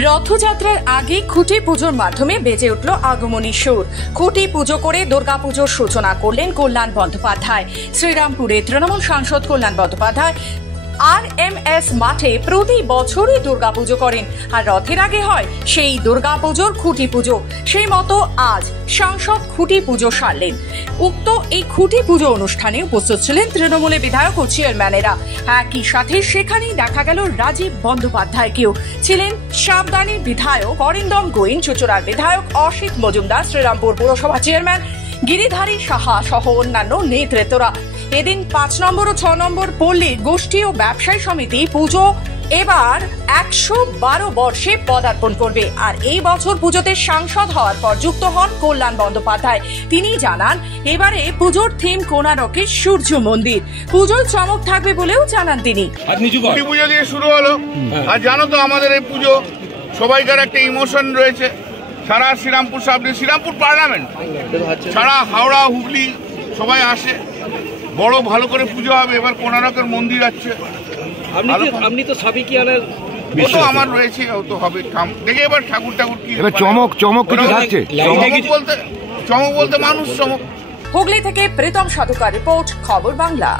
রথযাত্রার আগে খুঁটি পুজোর মাধ্যমে বেজে উঠল আগমনী সুর। খুঁটি পুজো করে দুর্গাপুজোর সূচনা করলেন কল্যাণ বন্দ্যোপাধ্যায়। শ্রীরামপুরে তৃণমূল সাংসদ কল্যাণ বন্দ্যোপাধ্যায় RMS মাঠে প্রতি বছরই দুর্গাপুজো করেন, আর রথের আগে হয় সেই দুর্গাপুজোর খুঁটি পুজো। সেই মতো আজ সাংসদ খুঁটি পুজো সারলেন। উক্ত এই খুঁটি পুজো অনুষ্ঠানে উপস্থিত ছিলেন তৃণমূলের বিধায়ক ও চেয়ারম্যানেরা। একই সাথে সেখানেই দেখা গেল রাজীব বন্দ্যোপাধ্যায়কেও। ছিলেন সাবধানীর বিধায়ক অরিন্দম গোয়েন, চুচুড়ার বিধায়ক অসিত মজুমদার, শ্রীরামপুর পুরসভা চেয়ারম্যান গিরিধারী সাহা সহ অন্যান্য নেতৃত্বরা। এদিন 5 নম্বর ও 6 নম্বর পল্লীর গোষ্ঠী ও ব্যবসায়ী সমিতি পুজো এবার 112 বর্ষে পদার্পণ করবে। আর এই বছর পুজোতে সাংসদ হওয়ার পর যুক্ত হন কল্যাণ বন্দ্যোপাধ্যায়। তিনি জানান, এবারে পুজোর থিম কোণারকের সূর্য মন্দির। পুজোর চমক থাকবে বলেও জানান তিনি। পুজো দিয়ে শুরু হলো, আর জানো তো আমাদের এই পুজো সবাইকার একটা ইমোশন রয়েছে। সারা শ্রীরামপুর শ্রীরামপুর পার্লামেন্ট সারা হাওড়া হুগলি সবাই আসে, বড় ভালো করে পুজো হবে। এবার কোণারকের মন্দির আছে, আপনি তো সাবিকিয়ানার আমার রয়েছে, তো হবে। দেখে এবার ঠাকুর কি চমক কিছু থাকছে। চমক বলতে মানুষ চমক। হুগলি থেকে প্রীতম সাধুকার রিপোর্ট, খবর বাংলা।